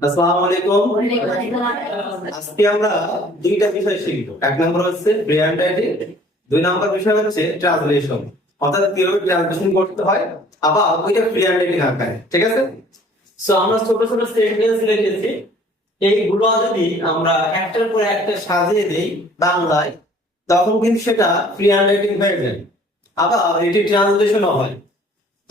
আসসালামু আলাইকুম। আজকে আমরা দুইটা বিষয় শিখব। এক নম্বর হচ্ছে ব্র্যান্ড রাইটিং দুই নম্বর বিষয় হচ্ছে ট্রান্সলেশন অর্থাৎ কীভাবে ট্রান্সলেশন করতে হয় আবার ওইটা ব্র্যান্ড রাইটিং আকারে ঠিক আছে? সো আমরা ছোট ছোট সেন্টেন্স লিখেছি। এইগুলো যদি আমরা একটার পর একটা সাজিয়ে দেই বাংলায় তখন কিন্তু সেটা ফ্রি হ্যান্ড রাইটিং হয়ে যায়। আবার এটি ট্রান্সলেশনও হয়।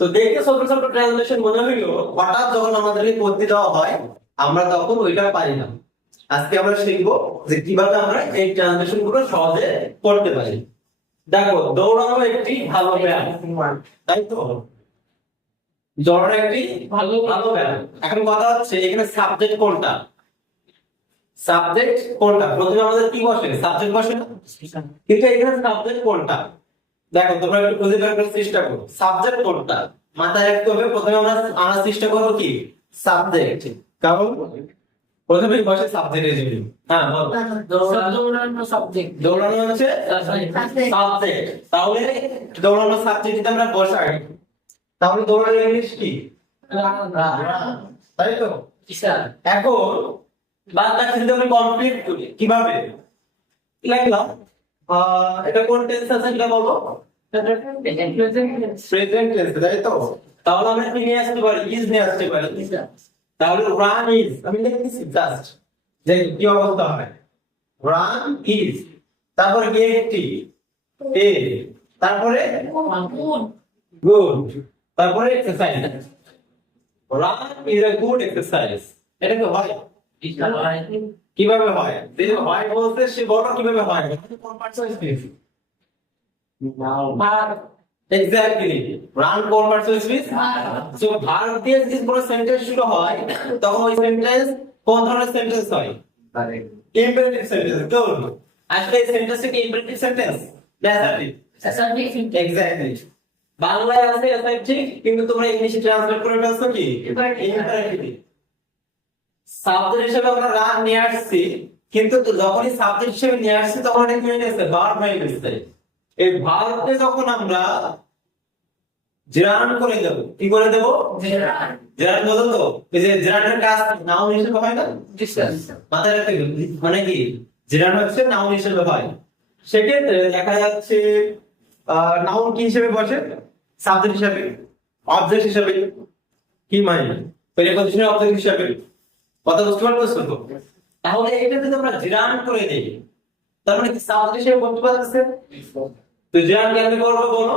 তো দেখে ছোট ছোট ট্রান্সলেশন মনে হইল হঠাৎ যখন আমাদেরকে পড়তে দেওয়া হয় আমরা তখন ওইটা পারি না। আজকে আমরা শিখব যে কীভাবে আমরা এই ট্রানজেকশনগুলো সহজে করতে পারি। দেখো দৌড়ানো একটি ভালো ব্যায়াম। তাই তো? দৌড়ানো একটি ভালো ভালো ব্যায়াম। এখন কথা হচ্ছে এখানে সাবজেক্ট কোনটা? সাবজেক্ট কোনটা? প্রথমে আমাদের কি বসে? সাবজেক্ট বসে না? কিন্তু এখানে সাবজেক্ট কোনটা? দেখো তোমরা একটু খুঁজে বের করার চেষ্টা করো। সাবজেক্ট কোনটা? মাথায় রাখতে হবে প্রথমে আমরা আনার চেষ্টা করব কি? সাবজেক্ট কারণ প্রথমে বসে সাবজেক্টের জন্য হ্যাঁ বলো। দৌড়ানো হচ্ছে সাবজেক্ট তাহলে দৌড়ানো সাবজেক্ট আমরা বসাই। তাহলে দৌড়ানো ইংলিশ কি? তাই তো? এখন বাংলা যদি আমি কমপ্লিট করি। কীভাবে? লিখলাম এটা কোন টেন্স আছে এটা বলো। প্রেজেন্ট টেন্স তাই তো? তাহলে আমরা কি নিয়ে আসতে পারি? ইজ নিয়ে আসতে পারি। তাহলে রান ইজ আমি জাস্ট যে কি অবস্থা হয় রান ইজ এ তারপরে গুড তারপরে exercise run is a good exercise হয়? কীভাবে হয়? হয় বলতে সে বড় কীভাবে হয়? এক্স্যাক্টলি রান কোন পার্টস সো ভার্ব দিয়ে যদি কোনো সেন্টেন্স শুরু হয় তখন ওই সেন্টেন্স কোন ধরনের সেন্টেন্স হয়? ইম্পারেটিভ সেন্টেন্স গুড আসলে এই সেন্টেন্সটা কি ইম্পারেটিভ সেন্টেন্স এক্স্যাক্টলি বাংলায় আছে অ্যাসার্টিভ কিন্তু তোমরা ইংলিশে ট্রান্সলেট করে ফেলছো কি? ইম্পারেটিভ সাবজেক্ট হিসেবে আমরা রান নিয়ে আসছি কিন্তু যখনই সাবজেক্ট হিসেবে নিয়ে আসছি তখন এটা কি হয়ে গেছে? ভার্ব হয়ে গেছে। এই ভার্বকে যখন আমরা জেরান করে দেব কি করে দেব? জেরান। বলো তো এই যে জেরানের কাজ নাউন হিসেবে হয় না? মাথায় রাখতে মানে কি? জেরান হচ্ছে নাউন হিসেবে হয়। সেক্ষেত্রে দেখা যাচ্ছে নাউন কি হিসেবে বসে? সাবজেক্ট হিসেবে। অবজেক্ট হিসেবে। কি মানে? অবজেক্ট হিসেবে। কথা বুঝতে পারতেছো তো? তাহলে এটা যদি আমরা জিরান করে দেই। তার মানে কি সাবজেক্ট হিসেবে করতে পারতেছে তো জিরান কেমনে করব বলো?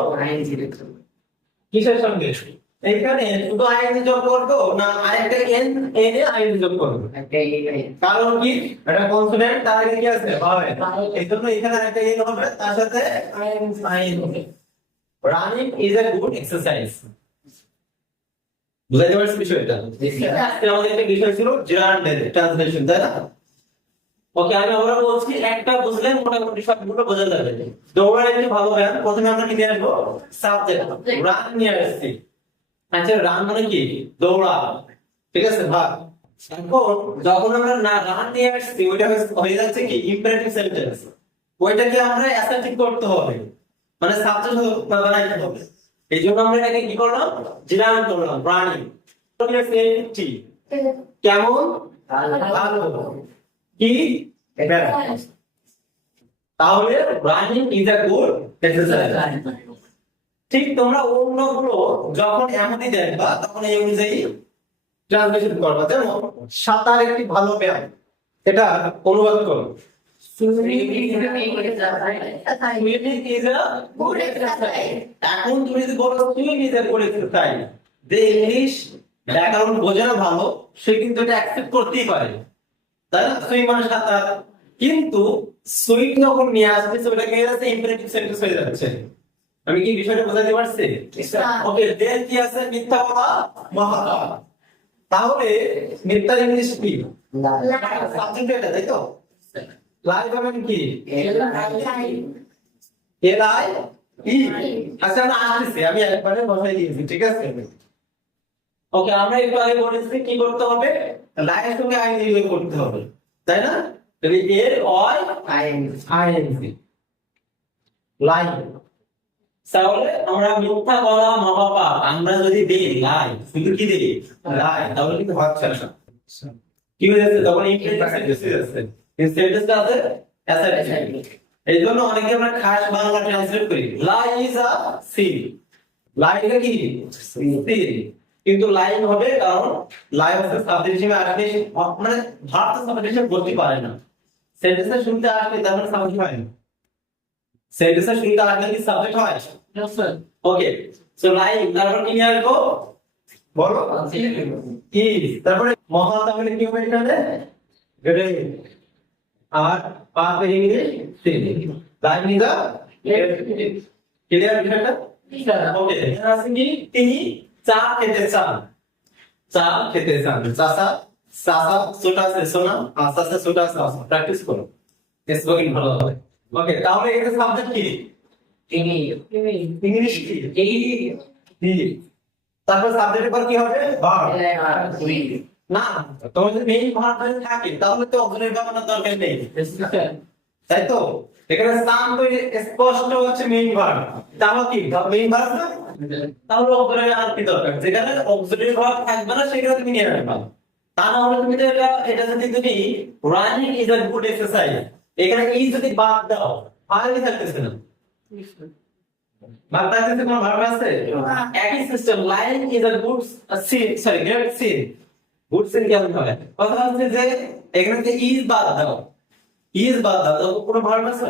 কিসের সঙ্গে? এখানে শুধু আইএনজি যোগ করব না আরেকটা এন এন এ আইএনজি যোগ করব? কারণ কি? এটা কনসোনেন্ট তার আগে কি আছে? হবে এই জন্য এখানে একটা এন হবে তার সাথে আইএন হবে। Running is a good exercise বুঝাইতে পারছি বিষয়টা? আজকে আমাদের একটা বিষয় ছিল জিরান্ড ট্রান্সলেশন তাই না? ওকে আমি আবার বলছি, একটা বুঝলে মোটামুটি সবগুলো বোঝা যাবে। দৌড়ার একটি ভালো ব্যায়াম প্রথমে আমরা কি নিয়ে আসব? সাবজেক্ট রান নিয়ে আসছি। আচ্ছা রান মানে কি? দৌড়া। ঠিক আছে, ভাগ। এখন যখন আমরা না রান নিয়ে আসছি, ওইটা হয়ে- যাচ্ছে কি? ইম্পারেটিভ সেন্টেন্স ওইটাকে আমরা অ্যাসার্টিভ করতে হবে। মানে সাবজেক্ট বানাইতে হবে। এই জন্য আমরা এটাকে কি করলাম? জিরান করলাম রানিং কেমন? ভালো। কি? তাহলে রানিং ইজ আ গুড ঠিক তোমরা অন্যগুলো যখন এমনই দেখবা তখন এই অনুযায়ী ট্রান্সলেশন করবা। যেমন সাঁতার একটি ভালো ব্যায়াম। এটা অনুবাদ করো। এখন তুমি যদি বলো যে ইংলিশ বোঝে না ভালো সে কিন্তু এটা অ্যাকসেপ্ট করতেই পারে। তাই না? সুইম মানে সাঁতার কিন্তু সুইম যখন নিয়ে কে যাচ্ছে? ইম্পারেটিভ সেন্টেন্স হয়ে যাচ্ছে। আমি কি বিষয়টা বোঝাতে পারছি? ওকে কি আছে? মিথ্যা মহা তাহলে মিথ্যা ইংলিশ কি? সাবজেক্ট এটা তাই তো? লাই পাবেন কি? এল আই ই আচ্ছা আমরা আসতেছি। আমি একবারে বসাই দিয়েছি ঠিক আছে? ওকে আমরা একটু আগে বলেছি কি করতে হবে? লাইনের সঙ্গে আইন ইউজ করতে হবে তাই না? তাহলে এর অয় আইএনসি লাইন তাহলে আমরা মিথ্যা বলা মহাপাপ আমরা যদি দিই লাই শুধু কি দিই? লাই তাহলে কিন্তু হচ্ছে না। কি হয়ে যাচ্ছে তখন এই আছে এই জন্য অনেকে আমরা খাস বাংলা ট্রান্সলেট করি। লাই ইজ আ সিন লাই এটা কি? সিন কিন্তু লাইন হবে কারণ লাই হচ্ছে সাবজেক্ট হিসেবে আসলে মানে ভার্ব তো সাবজেক্ট হিসেবে বলতে পারে না। সেন্টেন্সের শুনতে আসলে তার মানে সাবজেক্ট হয় না। সেন্টেন্সের শুনতে আসলে কি সাবজেক্ট হয়? ওকে সো লাইন তারপর কি নিয়ে আসব? বলো। কি? তারপরে মহা তাহলে কি হবে এখানে? গ্রেট আর পাপ English sin line is a clear বিষয়টা? ওকে এখানে আছে কি? তিনি চা খেতে চান? চা খেতে চান। চাষা চাষা ছোটা আছে সোনা আস্তে আস্তে ছোটা আছে প্র্যাকটিস করো। স্পোকেন ভালো হবে। ওকে তাহলে এখানে সাবজেক্ট কি? ইংলিশ কি? কি? তারপর সাবজেক্টের পর কি হবে? ভার্ব না তোমার যদি মেইন ভার্ব থাকে। তাহলে তো অগ্রণী বানানোর দরকার নেই। তাই তো? এখানে সাম তো স্পষ্ট হচ্ছে মেইন ভার্ব তাহলে কি? মেইন ভার্ব তাহলে অগ্রণী আর কি দরকার? যেখানে অক্সিলারি ভার্ব থাকবে না, সেখানে তুমি নিয়ে রাখবা তা না হলে তুমি তো এটা এটা যদি তুমি running is a good exercise এখানে ই যদি বাদ দাও কি থাকতেছে না। বাদ থাকতেছে কোনো ভার্ব আছে? একই system line is a good sin sorry great sin good sin কেমন হবে? কথা হচ্ছে যে, এখানে যে ইজ বাদ দাও ইজ বাদ দাও কোনো ভার্ব আছে?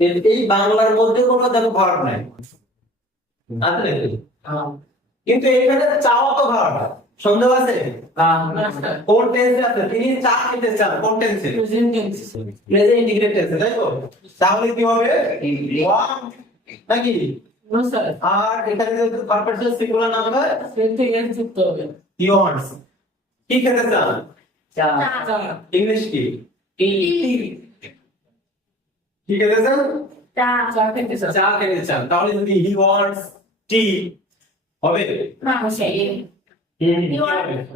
এই- বাংলার মধ্যে কোনো দেখো ভার্ব নাই। আছে? নাকি? কিন্তু এখানে চাও তো ভার্ব সন্দেহ আছে? কোন টেন্সে আছে? তিনি চা খেতে চান কোন টেন্সে প্রেজেন্ট ইন্টিগ্রেট টেন্সে তাই তো? তাহলে কি হবে? ওয়ান নাকি? আর এখানে যদি পারফেক্ট সিঙ্গুলার নাম হবে? হি কি খেতে চান? ইংলিশ কি কি খেতে চান চা খেতে চান তাহলে যদি হি ওয়ান্টস টি হবে হি ওয়ান্টস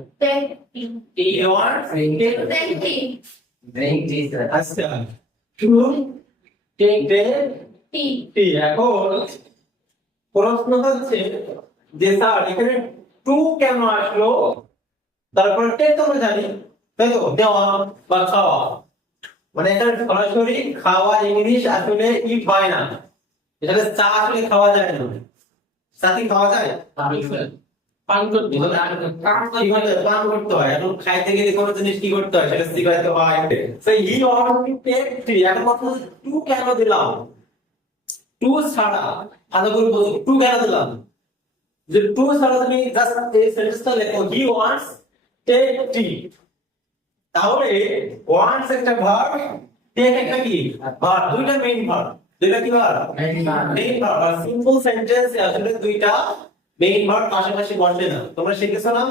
আচ্ছা টু টেক টি এখন প্রশ্ন হচ্ছে যে স্যার এখানে টু কেন আসলো তারপরে টেক আমরা জানি তাই তো দেওয়া বা খাওয়া। মানে এটা সরাসরি খাওয়া ইংলিশ আসলে ই হয় না। এখানে চা আসলে খাওয়া যায় না। চা কি খাওয়া যায়? পান করতে হয়। এখন খাইতে গেলে কোনো জিনিস কি করতে হয়? সেটা শিখাইতে হয়। সেই ই অলরেডি টেক টি এখন কথা টু কেন দিলাম? টু ছাড়া ভালো করে বলছি টু কেন দিলাম? যে টু ছাড়া তুমি জাস্ট এই সেন্টেন্সটা লেখো। হি ওয়ান্টস টেক টি তাহলে ওয়ান্টস একটা ভার্ব টেক একটা কি? ভার্ব দুইটা মেইন ভার্ব দুইটা কি ভার্ব মেইন ভার্ব আর সিম্পল সেন্টেন্স আসলে দুইটা মেইন ভার্ব পাশাপাশি বসে না। তোমরা শিখেছো না?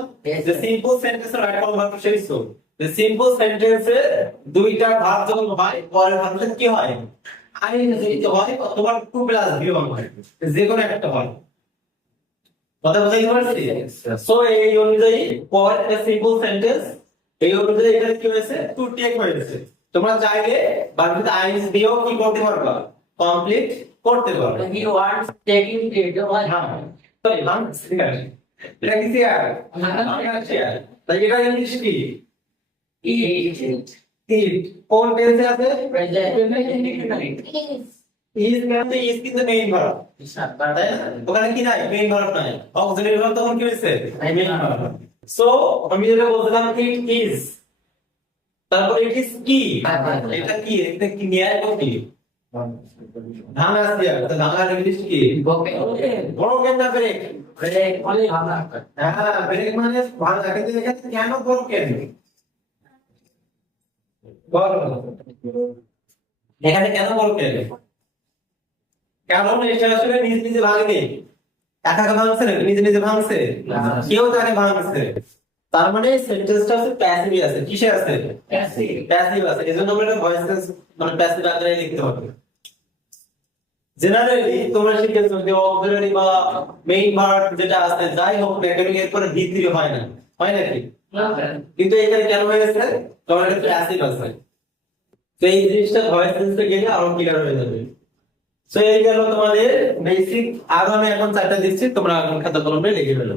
যে. সিম্পল সেন্টেন্সের রাইট ফর্ম ভার্ব শিখেছো। যে সিম্পল সেন্টেন্সে দুইটা ভার্ব যখন হয় পরের ভার্বটা কি হয়? আই যদি হয় তোমার টু প্লাস ওয়ান হয়। যে কোনো একটা হয়। কথা বুঝাইতে পারছি? সো এই অনুযায়ী পর একটা সিম্পল সেন্টেন্স এই অনুযায়ী এখানে কি হয়েছে? টু টেক হয়েছে তোমরা চাইলে বাকিতে আইনস দিয়েও কি করতে পারবা? কমপ্লিট করতে পারবে। হ্যাঁ। সরি বাংলা চেয়ার এটা কি চেয়ার তাই এটা ইংলিশ কি? ইট কোন টেন্সে আছে? ইজ মানে ইজ কিন্তু মেইন ভার্ব তাই না? ওখানে কি নাই? মেইন ভার্ব নাই। অক্সিলারি ভার্ব তখন কি হয়েছে? মেইন ভার্ব সো আমি যেটা বলছিলাম ইট ইজ তারপর ইট ইজ কি? এটা কি? এটা কি নিয়ে আসব কি? ভাঙা আছে তো ভাঙা ইংলিশ কি? বড় কেন না ব্রেক হ্যাঁ ব্রেক মানে ভাঙা কিন্তু এখানে কেন বড় কেন এখানে কেন বড় কেন কারণ এটা আসলে নিজ নিজে ভাঙেনি একা একা ভাঙছে না নিজে নিজে ভাঙছে? কেউ তাকে ভাঙছে। তার মানে সেন্টেন্সটা আছে প্যাসিভ আছে। কিসে আছে? প্যাসিভ আছে। এজন্য আমরা এটা ভয়েস টেন্স মানে প্যাসিভ আকারে লিখতে হবে। জেনারেলি তোমরা শিখেছো যে অক্সিলারি বা মেইন ভার্ব যেটা আছে যাই হোক মেকানিক এর পরে ভিত্তি হয় না। হয় নাকি কিন্তু এখানে কেন হয়ে গেছে? কারণ এটা প্যাসিভ আছে। তো এই জিনিসটা ভয়েস টেন্সে গেলে আরও ক্লিয়ার হয়ে যাবে। তো এই গেল তোমাদের বেসিক আরও আমি এখন চারটা দিচ্ছি, তোমরা এখন খাতা কলমে লিখে ফেলো।